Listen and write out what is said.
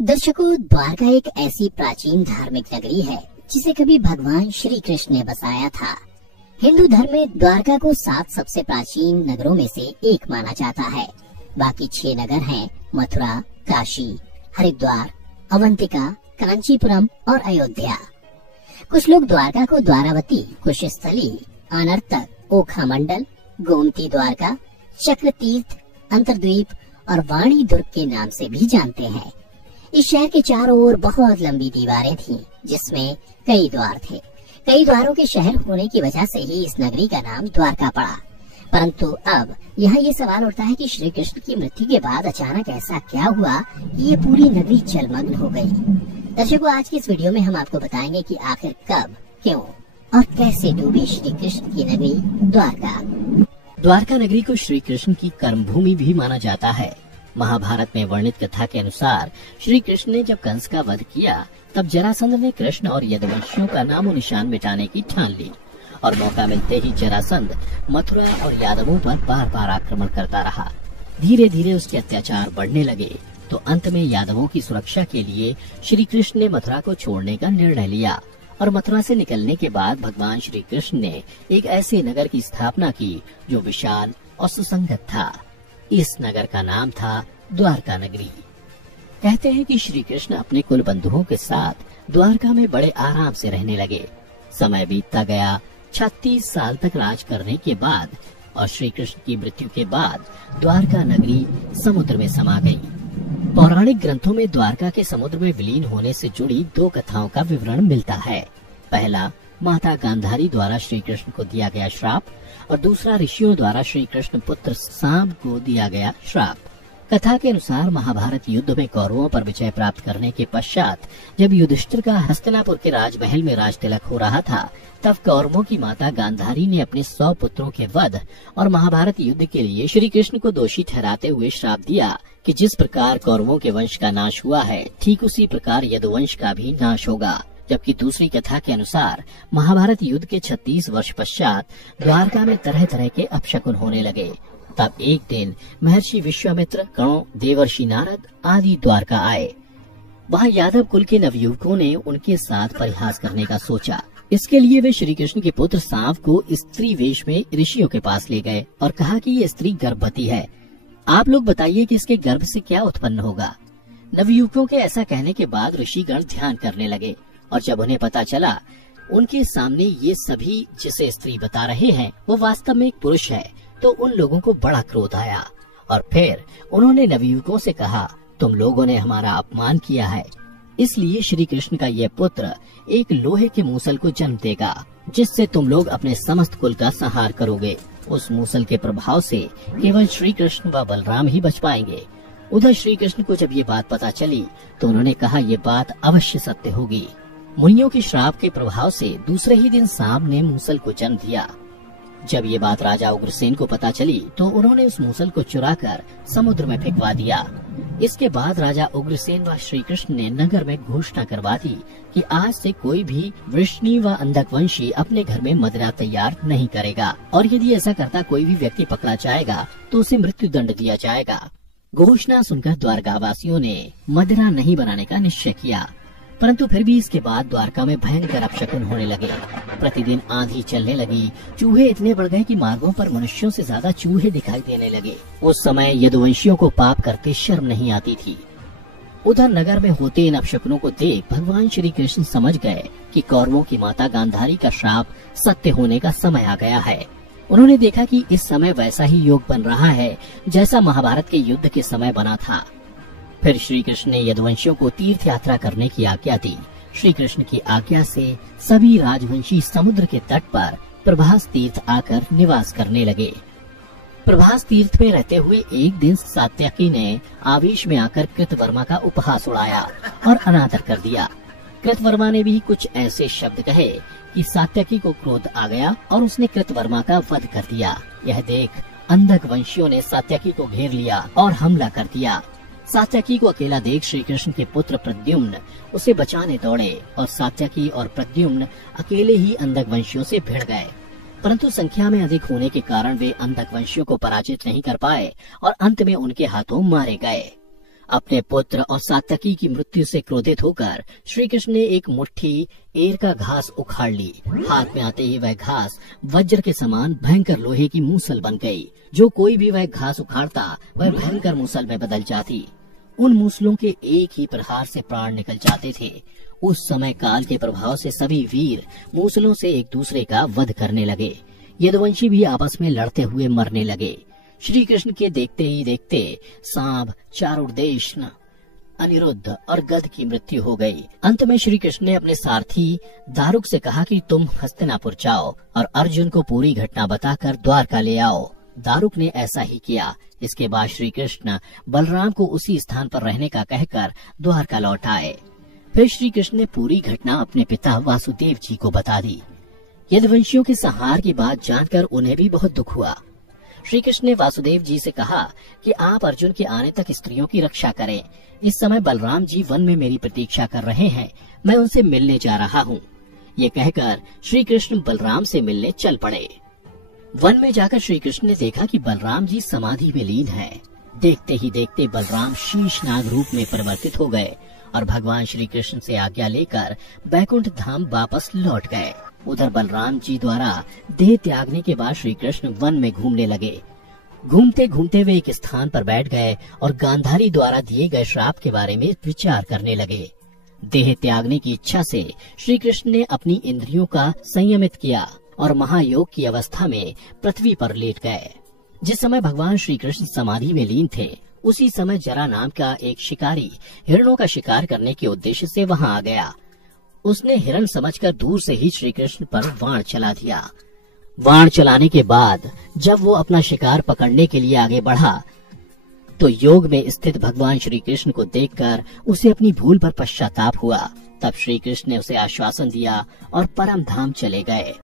दर्शकों, द्वारका एक ऐसी प्राचीन धार्मिक नगरी है जिसे कभी भगवान श्री कृष्ण ने बसाया था। हिंदू धर्म में द्वारका को 7 सबसे प्राचीन नगरों में से एक माना जाता है। बाकी 6 नगर हैं मथुरा, काशी, हरिद्वार, अवंतिका, कांचीपुरम और अयोध्या। कुछ लोग द्वारका को द्वारावती, कुशस्थली, अनर्तक, ओखा मंडल, गोमती द्वारका, चक्र तीर्थ, अंतरद्वीप और वाणी दुर्ग के नाम से भी जानते हैं। इस शहर के चारों ओर बहुत लंबी दीवारें थीं, जिसमें कई द्वार थे। कई द्वारों के शहर होने की वजह से ही इस नगरी का नाम द्वारका पड़ा। परंतु अब यहाँ ये सवाल उठता है कि श्री कृष्ण की मृत्यु के बाद अचानक ऐसा क्या हुआ कि ये पूरी नगरी जलमग्न हो गई। दर्शकों, आज की इस वीडियो में हम आपको बताएंगे कि आखिर कब, क्यों और कैसे डूबी श्री कृष्ण की नगरी द्वारका। द्वारका नगरी को श्री कृष्ण की कर्मभूमि भी माना जाता है। महाभारत में वर्णित कथा के अनुसार श्री कृष्ण ने जब कंस का वध किया, तब जरासंध ने कृष्ण और यदुवंशियों का नामो निशान मिटाने की ठान ली और मौका मिलते ही जरासंध मथुरा और यादवों पर बार बार आक्रमण करता रहा। धीरे धीरे उसके अत्याचार बढ़ने लगे तो अंत में यादवों की सुरक्षा के लिए श्री कृष्ण ने मथुरा को छोड़ने का निर्णय लिया और मथुरा से निकलने के बाद भगवान श्री कृष्ण ने एक ऐसे नगर की स्थापना की जो विशाल और सुसंगत था। इस नगर का नाम था द्वारका नगरी। कहते हैं कि श्री कृष्ण अपने कुल बंधुओं के साथ द्वारका में बड़े आराम से रहने लगे। समय बीतता गया। 36 साल तक राज करने के बाद और श्री कृष्ण की मृत्यु के बाद द्वारका नगरी समुद्र में समा गई। पौराणिक ग्रंथों में द्वारका के समुद्र में विलीन होने से जुड़ी 2 कथाओं का विवरण मिलता है। पहला, माता गांधारी द्वारा श्री कृष्ण को दिया गया श्राप और दूसरा ऋषियों द्वारा श्री कृष्ण पुत्र सांब को दिया गया श्राप। कथा के अनुसार महाभारत युद्ध में कौरवों पर विजय प्राप्त करने के पश्चात जब युधिष्ठिर का हस्तिनापुर के राजमहल में राज तिलक हो रहा था, तब कौरवों की माता गांधारी ने अपने 100 पुत्रों के वध और महाभारत युद्ध के लिए श्री कृष्ण को दोषी ठहराते हुए श्राप दिया कि जिस प्रकार कौरवों के वंश का नाश हुआ है, ठीक उसी प्रकार यदुवंश का भी नाश होगा। जबकि दूसरी कथा के अनुसार महाभारत युद्ध के 36 वर्ष पश्चात द्वारका में तरह तरह के अपशकुन होने लगे। तब एक दिन महर्षि विश्वामित्र, गणों, देवर्षि नारद आदि द्वारका आए। वहाँ यादव कुल के नवयुवकों ने उनके साथ परिहास करने का सोचा। इसके लिए वे श्री कृष्ण के पुत्र सांब को स्त्री वेश में ऋषियों के पास ले गए और कहा कि ये स्त्री गर्भवती है। आप लोग बताइए कि इसके गर्भ से क्या उत्पन्न होगा। नवयुवकों के ऐसा कहने के बाद ऋषिगण ध्यान करने लगे और जब उन्हें पता चला उनके सामने ये सभी जिसे स्त्री बता रहे हैं वो वास्तव में एक पुरुष है, तो उन लोगों को बड़ा क्रोध आया और फिर उन्होंने नवयुवकों से कहा, तुम लोगों ने हमारा अपमान किया है, इसलिए श्री कृष्ण का यह पुत्र एक लोहे के मूसल को जन्म देगा, जिससे तुम लोग अपने समस्त कुल का संहार करोगे। उस मूसल के प्रभाव से केवल श्री कृष्ण व बलराम ही बच पाएंगे। उधर श्री कृष्ण को जब ये बात पता चली तो उन्होंने कहा, ये बात अवश्य सत्य होगी। मुनियों के श्राप के प्रभाव से दूसरे ही दिन सांब ने मूसल को जन्म दिया। जब ये बात राजा उग्रसेन को पता चली तो उन्होंने उस मूसल को चुराकर समुद्र में फेंकवा दिया। इसके बाद राजा उग्रसेन व श्री कृष्ण ने नगर में घोषणा करवा दी कि आज से कोई भी वृष्णि व अंधकवंशी अपने घर में मदिरा तैयार नहीं करेगा और यदि ऐसा करता कोई भी व्यक्ति पकड़ा जाएगा तो उसे मृत्यु दंड दिया जाएगा। घोषणा सुनकर द्वारकावासियों ने मदिरा नहीं बनाने का निश्चय किया, परंतु फिर भी इसके बाद द्वारका में भयंकर अपशकुन होने लगे। प्रतिदिन आंधी चलने लगी, चूहे इतने बढ़ गए कि मार्गों पर मनुष्यों से ज्यादा चूहे दिखाई देने लगे। उस समय यदुवंशियों को पाप करते शर्म नहीं आती थी। उधर नगर में होते इन अपशकुनों को देख भगवान श्री कृष्ण समझ गए कि कौरवों की माता गांधारी का श्राप सत्य होने का समय आ गया है। उन्होंने देखा कि इस समय वैसा ही योग बन रहा है जैसा महाभारत के युद्ध के समय बना था। फिर श्री कृष्ण ने यदुवंशियों को तीर्थ यात्रा करने की आज्ञा दी। श्री कृष्ण की आज्ञा से सभी राजवंशी समुद्र के तट पर प्रभास तीर्थ आकर निवास करने लगे। प्रभास तीर्थ में रहते हुए एक दिन सात्यकी ने आवेश में आकर कृतवर्मा का उपहास उड़ाया और अनादर कर दिया। कृतवर्मा ने भी कुछ ऐसे शब्द कहे कि सात्यकी को क्रोध आ गया और उसने कृतवर्मा का वध कर दिया। यह देख अंधक वंशियों ने सात्यकी को घेर लिया और हमला कर दिया। सात्यकी को अकेला देख श्री कृष्ण के पुत्र प्रद्युम्न उसे बचाने दौड़े और सात्यकी और प्रद्युम्न अकेले ही अंधक वंशियों से भिड़ गए। परंतु संख्या में अधिक होने के कारण वे अंधक वंशियों को पराजित नहीं कर पाए और अंत में उनके हाथों मारे गए। अपने पुत्र और सात्यकी की मृत्यु से क्रोधित होकर श्री कृष्ण ने एक मुट्ठी एर का घास उखाड़ ली। हाथ में आते ही वह घास वज्र के समान भयंकर लोहे की मूसल बन गई। जो कोई भी वह घास उखाड़ता वह भयंकर मूसल में बदल जाती। उन मूसलों के एक ही प्रहार से प्राण निकल जाते थे। उस समय काल के प्रभाव से सभी वीर मूसलों से एक दूसरे का वध करने लगे। यदुवंशी भी आपस में लड़ते हुए मरने लगे। श्री कृष्ण के देखते ही देखते सांब, चारुदेशन, अनिरुद्ध और गद की मृत्यु हो गई। अंत में श्री कृष्ण ने अपने सारथी दारुक से कहा कि तुम हस्तिनापुर जाओ और अर्जुन को पूरी घटना बताकर द्वारका ले आओ। दारुक ने ऐसा ही किया। इसके बाद श्री कृष्ण बलराम को उसी स्थान पर रहने का कहकर द्वारका लौट आए। फिर श्री कृष्ण ने पूरी घटना अपने पिता वासुदेव जी को बता दी। यदुवंशियों के संहार की बात जानकर उन्हें भी बहुत दुख हुआ। श्री कृष्ण ने वासुदेव जी से कहा कि आप अर्जुन के आने तक स्त्रियों की रक्षा करें। इस समय बलराम जी वन में मेरी प्रतीक्षा कर रहे हैं, मैं उनसे मिलने जा रहा हूँ। ये कहकर श्री कृष्ण बलराम से मिलने चल पड़े। वन में जाकर श्री कृष्ण ने देखा कि बलराम जी समाधि में लीन हैं। देखते ही देखते बलराम शीशनाग रूप में परिवर्तित हो गए और भगवान श्री कृष्ण से आज्ञा लेकर बैकुंठ धाम वापस लौट गए। उधर बलराम जी द्वारा देह त्यागने के बाद श्री कृष्ण वन में घूमने लगे। घूमते घूमते वे एक स्थान पर बैठ गए और गांधारी द्वारा दिए गए श्राप के बारे में विचार करने लगे। देह त्यागने की इच्छा से श्री कृष्ण ने अपनी इंद्रियों का संयमित किया और महायोग की अवस्था में पृथ्वी पर लेट गए। जिस समय भगवान श्री कृष्ण समाधि में लीन थे, उसी समय जरा नाम का एक शिकारी हिरणों का शिकार करने के उद्देश्य से वहां आ गया। उसने हिरण समझकर दूर से ही श्री कृष्ण पर बाण चला दिया। बाण चलाने के बाद जब वो अपना शिकार पकड़ने के लिए आगे बढ़ा तो योग में स्थित भगवान श्री कृष्ण को देखकर उसे अपनी भूल पर पश्चाताप हुआ। तब श्री कृष्ण ने उसे आश्वासन दिया और परम धाम चले गए।